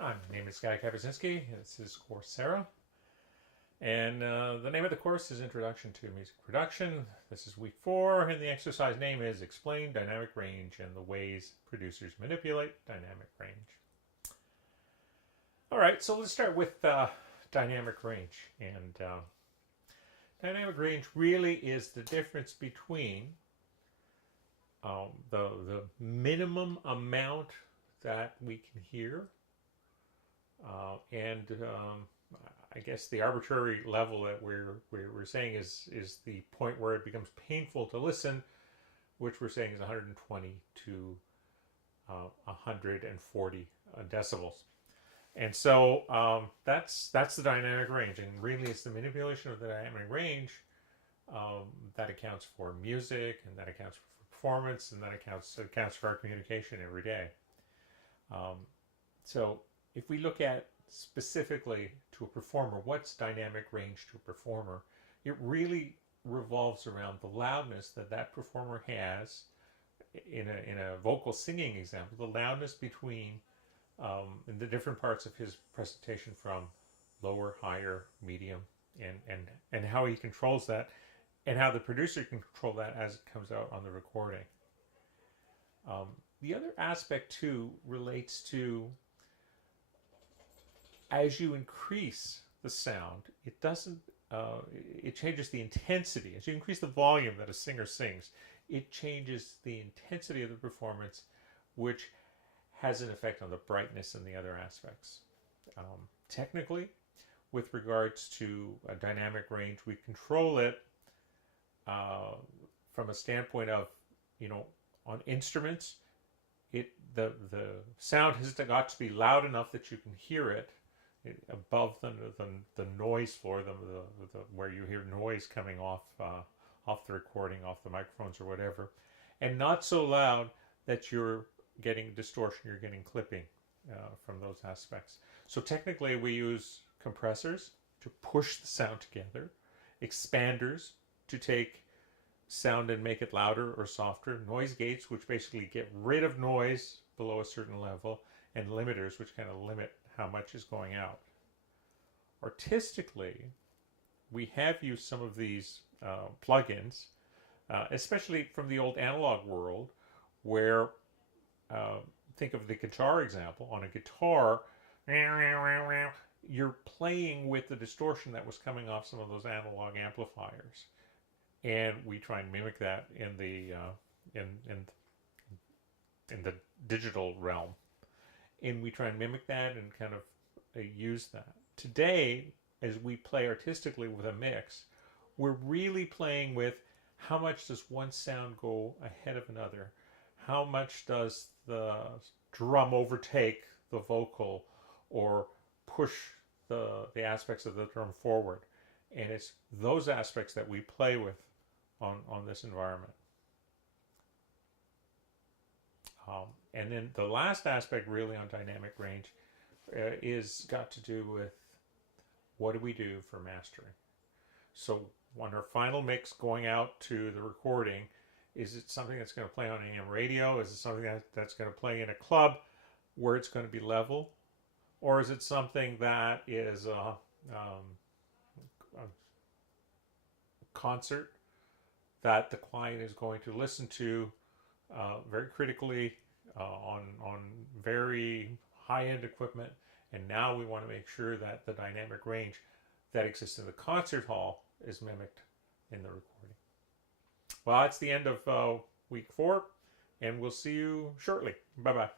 My name is Guy Kapusinski. This is Coursera. And the name of the course is Introduction to Music Production. This is week 4, and the exercise name is Explain Dynamic Range and the Ways Producers Manipulate Dynamic Range. All right, so let's start with dynamic range. And dynamic range really is the difference between the minimum amount that we can hear and I guess the arbitrary level that we're saying is the point where it becomes painful to listen, which we're saying is 120 to 140 decibels. And so that's the dynamic range, and really it's the manipulation of the dynamic range that accounts for music, and that accounts for performance, and that accounts for our communication every day. So if we look at specifically to a performer, what's dynamic range to a performer? It really revolves around the loudness that performer has in a vocal singing example, the loudness between in the different parts of his presentation, from lower, higher, medium, and how he controls that, and how the producer can control that as it comes out on the recording. The other aspect too relates to, as you increase the sound, it doesn't. It changes the intensity. As you increase the volume that a singer sings, it changes the intensity of the performance, which has an effect on the brightness and the other aspects. Technically, with regards to a dynamic range, we control it from a standpoint of, on instruments, the sound has got to be loud enough that you can hear it above the noise floor, where you hear noise coming off the recording, off the microphones or whatever, and not so loud that you're getting distortion, you're getting clipping from those aspects. So technically we use compressors to push the sound together, expanders to take sound and make it louder or softer, noise gates, which basically get rid of noise below a certain level, and limiters, which kind of limit how much is going out. Artistically, we have used some of these plugins, especially from the old analog world, where think of the guitar example. On a guitar, you're playing with the distortion that was coming off some of those analog amplifiers, and we try and mimic that in the digital realm, and we try and mimic that and kind of use that. Today, as we play artistically with a mix, we're really playing with how much does one sound go ahead of another, how much does the drum overtake the vocal or push the aspects of the drum forward. And it's those aspects that we play with on this environment. And then the last aspect really on dynamic range is got to do with what do we do for mastering. So on our final mix going out to the recording, is it something that's going to play on AM radio? Is it something that's going to play in a club where it's going to be level? Or is it something that is a concert that the client is going to listen to very critically on very high-end equipment, and now we want to make sure that the dynamic range that exists in the concert hall is mimicked in the recording. Well, that's the end of week 4, and we'll see you shortly. Bye-bye.